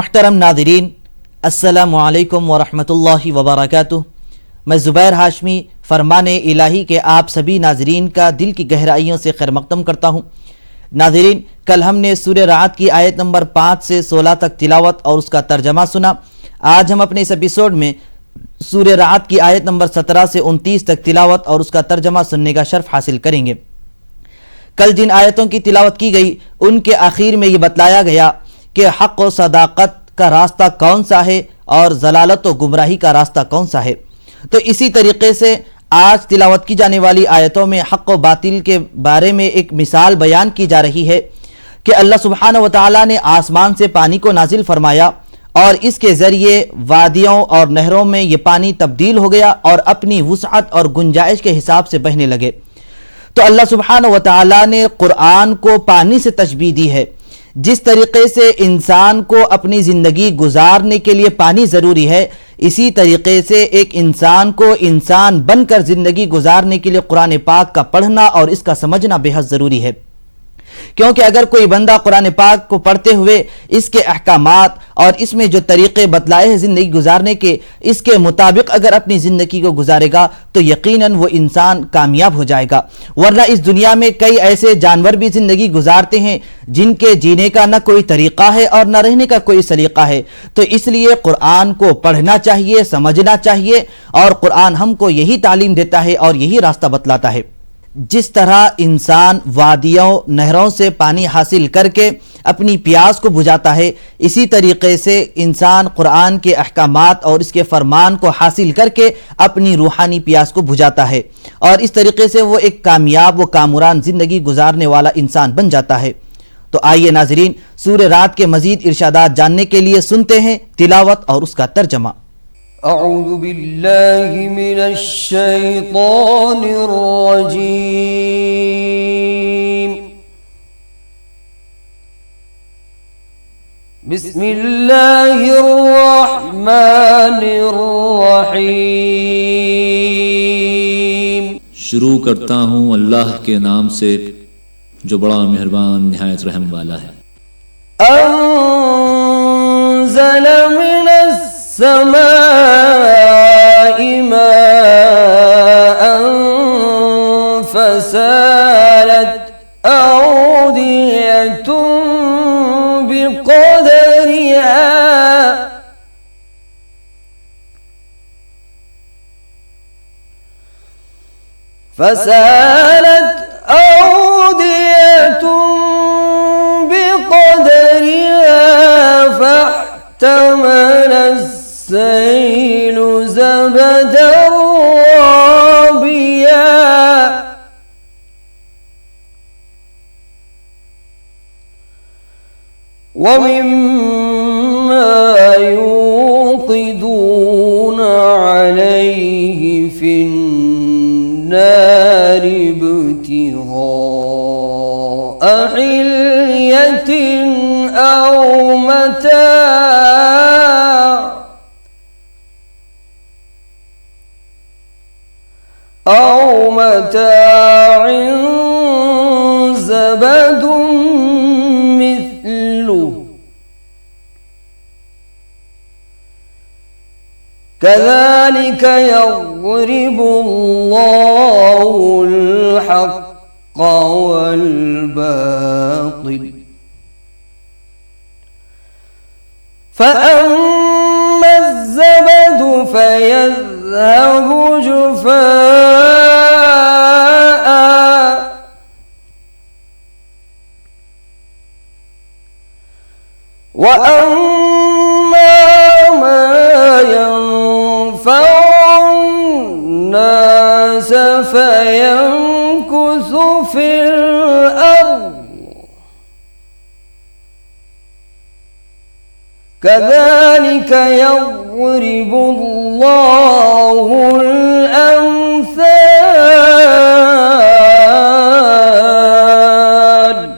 محترم ناظرین، السلام علیکم ورحمۃ اللہ وبرکاتہ۔ میں زبیر ہاشمی فرمان الہی کے آپ سبھی ناظرین کا دل کی گہرائیوں سے خیر مقدم کرتا ہوں۔ ناظرین، کل ہم نے سورہ رعد کی آیت نمبر 5 سے 16 تک تلاوت اور اس کا ترجمہ سنا۔ آج ہم اپنے اس ایپیسوڈ میں سورہ رعد کی آیت نمبر 17 سے 29 تک تلاوت اور اس کا ترجمہ سننے کا شرف حاصل کریں گے۔ کل جن آیتوں کی تلاوت کی گئی ان کے آخر میں یہ بتلایا گیا کہ حق و صداقت کا راستہ کون سا ہے اور ضلالت و گمراہی کا راستہ کون سا ہے۔ تو اسی طریقے سے آج تلاوت کی جانے والی آیتوں میں حق و باطل کے بارے میں ایک مثال بیان کی جا رہی ہے کہ اللہ سبحانہ و تعالیٰ نے آسمان سے پانی کو نازل فرمایا اور اس کے ذریعے وادیوں اور نہروں میں یہ پانی تبدیل ہو گیا اور اپنی وسعت اور گنجائش کے حساب سے بہنے لگے۔ تو اللہ سبحانہ و تعالیٰ نے قرآن کو پانی سے تشبیہ دی ہے۔ جس طریقے سے انسان کو اپنی زندگی گزارنے کے لیے پانی ضروری ہے، اسی طریقے سے ایک انسان کو انسان بن کر زندگی گزارنے کے لیے قرآن پاک کا پڑھنا اور اس کا سمجھنا بے حد ضروری ہے۔ کیونکہ اگر کوئی بندہ قرآن پاک کو پڑھتے ہوئے اس کے احکامات اور اس میں جو طریقے بتلائے ہیں زندگی گزارنے کے، اس کے مطابق اگر اپنی زندگی کو گزارے گا تو یقیناً وہ انسان کامیاب ہو جائے گا۔ ورنہ اس دنیا میں کئی ایسے جانور بھی زندگی گزارتے ہیں جن کے جینے کا نہ کوئی طریقہ ہے اور نہ رہنے کا کوئی سلیقہ ہے۔ تو اس لیے قرآن کو پڑھنا چاہیے، سمجھنا چاہیے، اور قرآن ہم کو یہی تعلیم دیتا ہے اور یہی راستہ بتلاتا ہے۔ جس طرح انسان وادیوں نہروں سے پانی حاصل کر کے اپنی پیاس کو بجھاتا ہے، اسی طریقے سے انسان قرآن کے احکامات اور اس کے فرمان کو حاصل کر کے اپنی روحانی پیاس کو بجھاتا ہے، اور اس طریقے سے وہ ایک کامیاب و کامران زندگی گزارنے والا انسان بن جاتا ہے۔ تو آئیے ناظرین، سورہ رعد کے مزید ارشادات جاننے کے لیے سنتے ہیں تلاوت اور اس کا ترجمہ۔ اعوذ باللہ من الشیطان الرجیم، بسم اللہ الرحمن الرحیم۔ شروع کرتا ہوں اللہ کے نام سے جو بڑا مہربان نہایت رحم والا ہے۔ انزل من السماء ماء فسالت أودية بقدرها فاحتمل السيل زبدا رابيا ومما يوقدون عليه في النار ابتغاء حلية أو متاع زبد مثله كذلك يضرب الله الحق والباطل فأما الزبد فيذهب جفاء وأما ما ينفع الناس فيمكث في الأرض كذلك يضرب الله الأمثال۔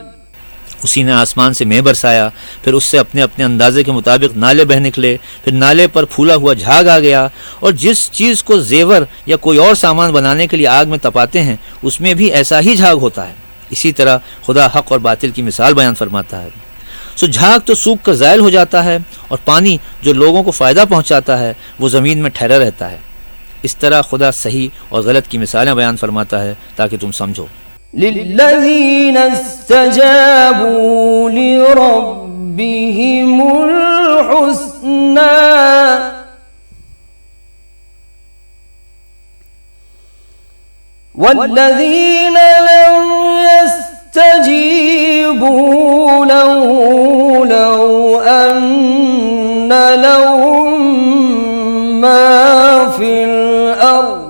اسی نے آسمان سے مے برسایا، پھر اس سے اپنے اپنے اندازے کے مطابق نالے بہہ نکلے، پھر نالے پر پھولا ہوا جھاگ آ گیا، اور جس چیز کو زیور یا کوئی اور سامان بنانے کے لیے آگ میں تپاتے ہیں اس میں بھی ایسا ہی جھاگ ہوتا ہے۔ اسی طرح خدا حق اور باطل کی مثال بیان فرماتا ہے۔ سو جھاگ تو سوکھ کر زائل ہو جاتا ہے اور پانی جو لوگوں کو فائدہ پہنچاتا ہے وہ زمین میں ٹھہرا رہتا ہے۔ اس طرح خدا صحیح اور غلط کی مثالیں بیان فرماتا ہے تاکہ تم سمجھو۔ للذین استجابوا لربهم الحسنى والذین لم يستجیبوا له لو أن لهم ما في الأرض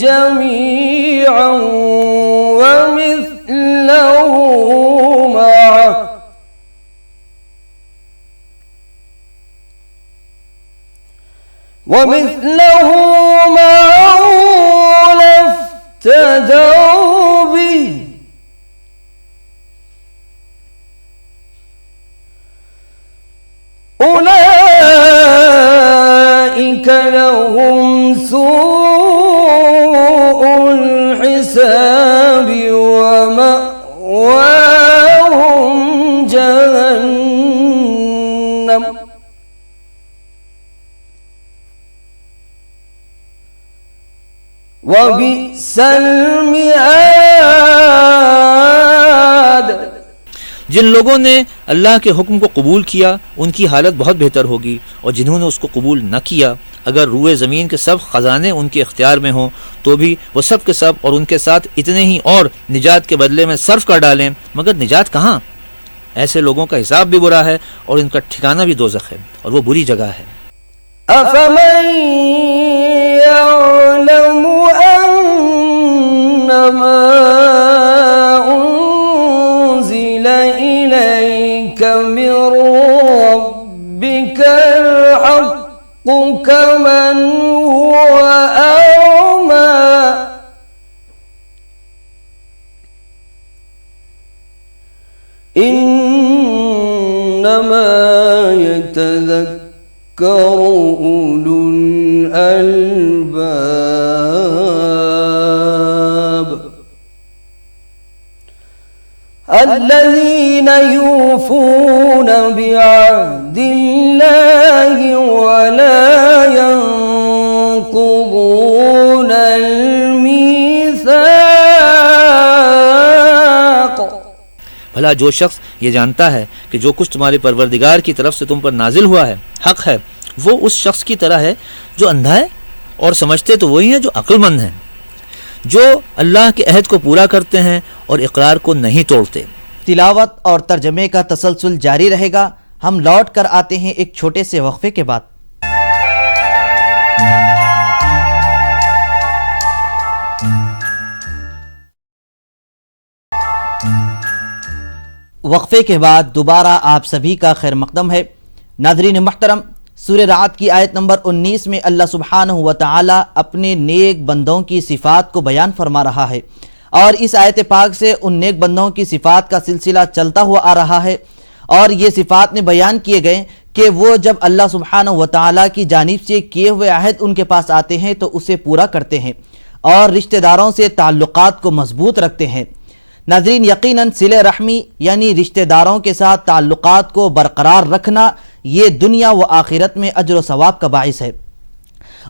جميعا ومثله معه لافتدوا به أولئك لهم سوء الحساب ومأواهم جهنم وبئس المہاد۔ جن لوگوں نے اللہ کے حکم کو قبول کیا ان کی حالت بہت بہتر ہوگی، اور جنہوں نے اس کو قبول نہ کیا اگر روئے زمین کے سب خزانے ان کے اختیار میں ہوں تو بھی وہ سب کے سب اور ان کے ساتھ اتنے ہی اور نجات کے بدلے میں صرف کر ڈالیں، مگر نجات کہاں؟ ایسے لوگوں کا حساب بھی برا ہے اور ان کا ٹھکانہ بھی دوزخ ہے، اور وہ بری جگہ ہے۔ أفمن يعلم أنما أنزل إليك من ربك الحق كمن هو أعمى إنما يتذكر أولو الألباب الذين يوفون بعهد الله ولا ينقضون الميثاق۔ بھلا جو شخص یہ جانتا ہے کہ جو کچھ تمہارے پروردگار کی طرف سے تم پر نازل ہوا ہے حق ہے، وہ اس شخص کی طرح ہے جو اندھا ہے، اور سمجھتے تو وہی ہیں جو عقل مند ہیں، جو اللہ کے عہد کو پورا کرتے ہیں اور اقرار کو نہیں توڑتے۔ تلاوت اور ترجمے کا تسلسل جاری رہے گا۔ ہم لوٹ کر آتے ہیں ایک چھوٹے سے وقفے کے بعد۔ وقفے کے بعد دوبارہ آپ سبھی کا خیر مقدم ہے۔ ناظرین محترم، سورہ رعد کی آیت نمبر 19 میں اللہ سبحانہ و تعالی اپنے نیک بندوں کی صفات کو بیان فرما رہا ہے، اور اس آیت پاک سے ان نیک بندوں کی صفات کا سلسلہ چلتا ہوا آ رہا ہے، اور یہ صفات میں بیان کیے گئے کہ وہ جب اللہ سبحانہ و تعالی کی جانب سے کیے ہوئے عہد ان کے پاس آتے ہیں تو اسے پورا کرتے ہیں، اور رشتہ داروں سے تعلقات کو مضبوط رکھتے ہیں۔ ناظرین، یقیناً صلہ رحمی یعنی رشتہ داروں کے ساتھ تعلقات کو برقرار رکھنا یہ دنیا و آخرت میں اجر و ثواب کا باعث ہے،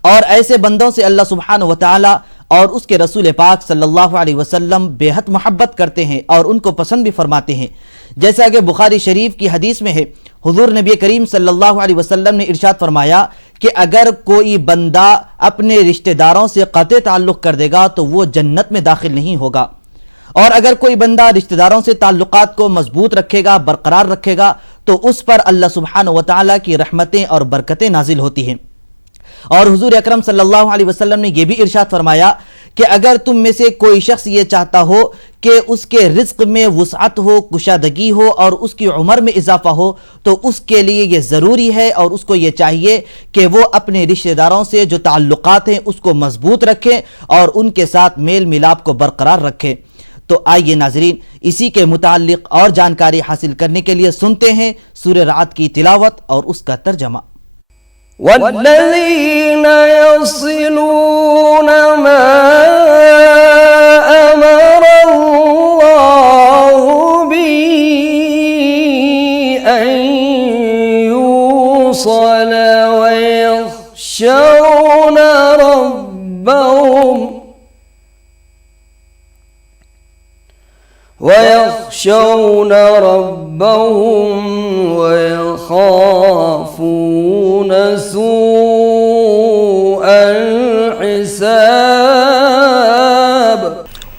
اور ایسے بندوں سے اللہ سبحانہ و تعالی اور اس کے رسول پاک صلی اللہ علیہ وسلم بے حد محبت کرتے ہیں اور ان کو پسند بھی فرماتے ہیں، جیسا کہ بخاری شریف کی حدیث میں ہے۔ حضور نبی کریم صلی اللہ علیہ وسلم نے ارشاد فرمایا کہ اگر کوئی بندہ اپنے رشتہ داروں سے قطع تعلق کر دے گا تو وہ جنت میں داخل نہیں ہوگا، اور اگر کوئی بندہ رشتہ داروں سے تعلقات کو مضبوط رکھے گا، برقرار رکھے گا، تو اس پر اللہ سبحانہ و تعالیٰ کی رحمتیں اور برکتیں نازل ہوتی ہیں۔ اور حضور اکرم صلی اللہ علیہ وسلم نے یہ بھی ارشاد فرمایا کہ اگر تم میں سے کوئی شخص یہ چاہتا ہو کہ اس کے رزق میں وسعت ہو، کشادگی ہو اور اس کی عمر میں اضافہ ہو، تو اس کے لیے یہ ضروری ہے اور اس کو یہ چاہیے کہ وہ اپنے رشتہ داروں سے جو تعلقات ہیں اس کو مضبوط رکھے اور ان کے ساتھ میل ملاپ کو برقرار رکھے۔ تو آئیے ناظرین، اسی کے متعلق اور جانکاری حاصل کرنے کے لیے سنتے ہیں سورہ رعد کی تلاوت اور اس کا ترجمہ۔ والذین یصلون ما امر اللہ به ان یوصل الصلاة ويخشون ربهم ويخافون سوء الحساب।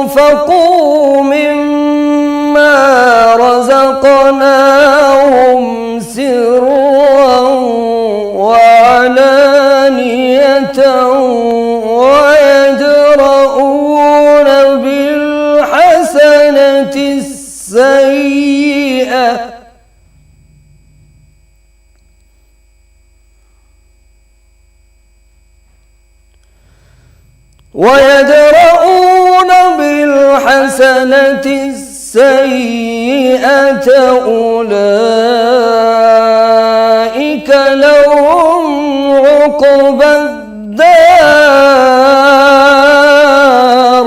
وأنفقوا مما رزقناهم سرا وعلانية ويدرؤون بالحسنة السيئة أولئك لهم عقبى الدار।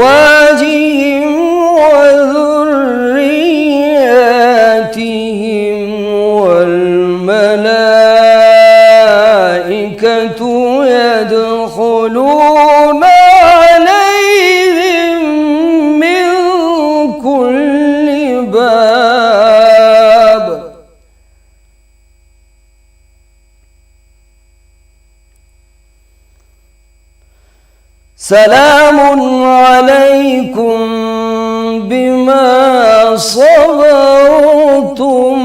وأزواجهم وذرياتهم والملائكة يدخلون عليهم من كل باب سلام عليكم بما صبرتم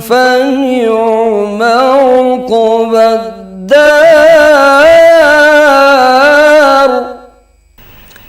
فنعم عقبى الدار।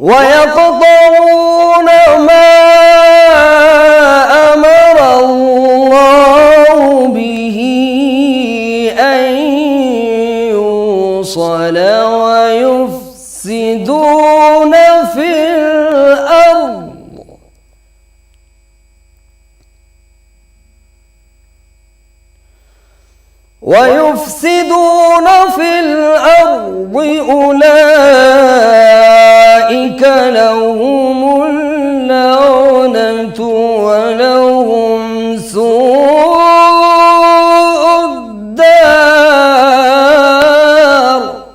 ويقطعون ما أمر الله به أن يوصل ويفسدون في الأرض أولئك لهم اللعنة ولهم سوء الدار।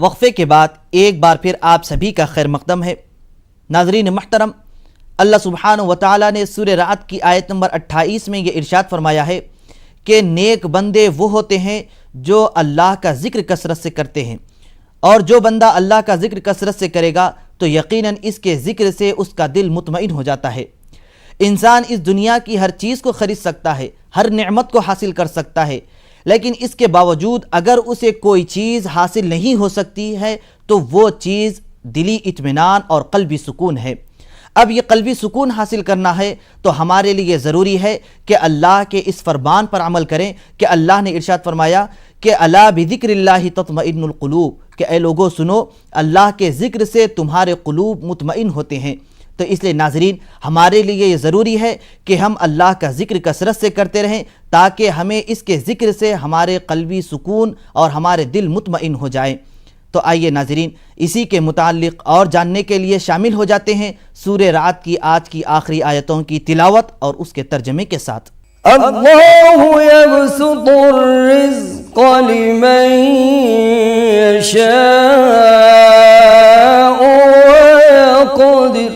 وقفے کے بعد ایک بار پھر آپ سبھی کا خیر مقدم ہے۔ ناظرین محترم، اللہ سبحانہ و تعالیٰ نے سورہ رعد کی آیت نمبر 28 میں یہ ارشاد فرمایا ہے کہ نیک بندے وہ ہوتے ہیں جو اللہ کا ذکر کثرت سے کرتے ہیں، اور جو بندہ اللہ کا ذکر کثرت سے کرے گا تو یقیناً اس کے ذکر سے اس کا دل مطمئن ہو جاتا ہے۔ انسان اس دنیا کی ہر چیز کو خرید سکتا ہے، ہر نعمت کو حاصل کر سکتا ہے، لیکن اس کے باوجود اگر اسے کوئی چیز حاصل نہیں ہو سکتی ہے تو وہ چیز دلی اطمینان اور قلبی سکون ہے۔ اب یہ قلبی سکون حاصل کرنا ہے تو ہمارے لیے ضروری ہے کہ اللہ کے اس فرمان پر عمل کریں کہ اللہ نے ارشاد فرمایا کہ الا بذکر اللہ تطمئن القلوب، کہ اے لوگو سنو، اللہ کے ذکر سے تمہارے قلوب مطمئن ہوتے ہیں۔ تو اس لیے ناظرین، ہمارے لیے یہ ضروری ہے کہ ہم اللہ کا ذکر کثرت سے کرتے رہیں تاکہ ہمیں اس کے ذکر سے ہمارے قلبی سکون اور ہمارے دل مطمئن ہو جائیں۔ تو آئیے ناظرین، اسی کے متعلق اور جاننے کے لیے شامل ہو جاتے ہیں سورہ رعد کی آج کی آخری آیتوں کی تلاوت اور اس کے ترجمے کے ساتھ۔ اللہ یبسط الرزق لمن یشاء ویقدر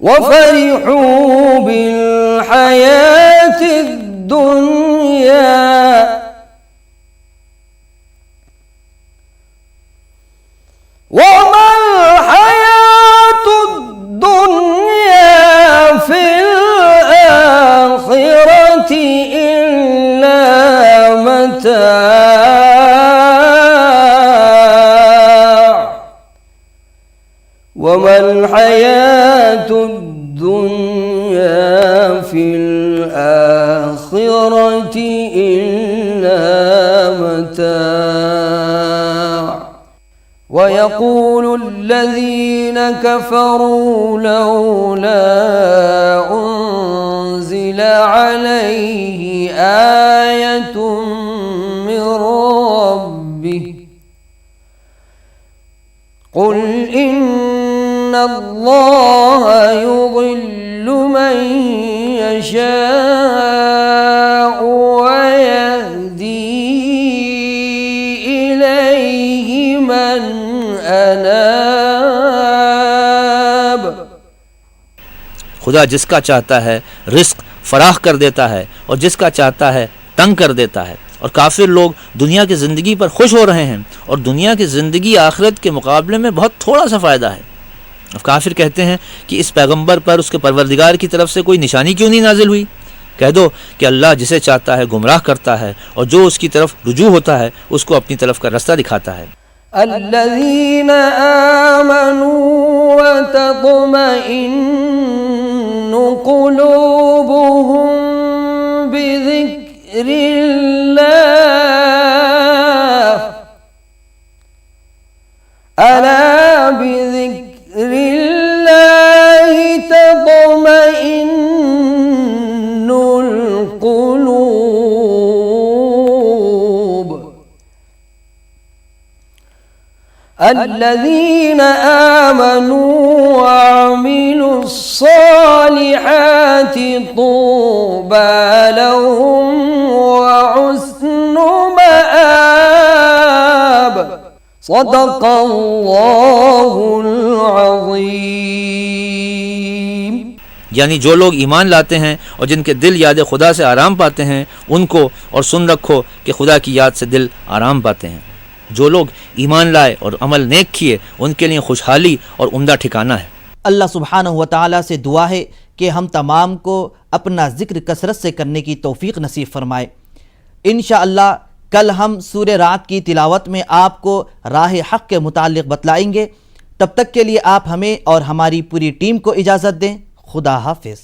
وفرحوا بالحياة الدنيا وما الحياة الدنيا في الآخرة إلا متاع وما الحياة الدنيا في الآخرة إلا متاع ويقول الذين كفروا لولا أنزل عليه آية من ربه قل إن الله يضل من يشاء ويهدي إليه من أناب۔ خدا جس کا چاہتا ہے رزق فراخ کر دیتا ہے اور جس کا چاہتا ہے تنگ کر دیتا ہے، اور کافر لوگ دنیا کی زندگی پر خوش ہو رہے ہیں اور دنیا کی زندگی آخرت کے مقابلے میں بہت تھوڑا سا فائدہ ہے۔ اب کافر کہتے ہیں کہ اس پیغمبر پر اس کے پروردگار کی طرف سے کوئی نشانی کیوں نہیں نازل ہوئی؟ کہہ دو کہ اللہ جسے چاہتا ہے گمراہ کرتا ہے اور جو اس کی طرف رجوع ہوتا ہے اس کو اپنی طرف کا رستہ دکھاتا ہے۔ الذين آمنوا وتطمئن قلوبهم بذكر الله ألا بذكر الله تطمئن القلوب الذين آمنوا وعملوا الصالحات طوبى لهم وحسن مآب صدق اللہ العظیم۔ یعنی جو لوگ ایمان لاتے ہیں اور جن کے دل یاد خدا سے آرام پاتے ہیں ان کو اور سن رکھو کہ خدا کی یاد سے دل آرام پاتے ہیں۔ جو لوگ ایمان لائے اور عمل نیک کیے ان کے لیے خوشحالی اور عمدہ ٹھکانہ ہے۔ اللہ سبحانہ و تعالیٰ سے دعا ہے کہ ہم تمام کو اپنا ذکر کثرت سے کرنے کی توفیق نصیب فرمائے۔ انشاءاللہ کل ہم سورہ رعد کی تلاوت میں آپ کو راہ حق کے متعلق بتلائیں گے۔ تب تک کے لیے آپ ہمیں اور ہماری پوری ٹیم کو اجازت دیں۔ خدا حافظ۔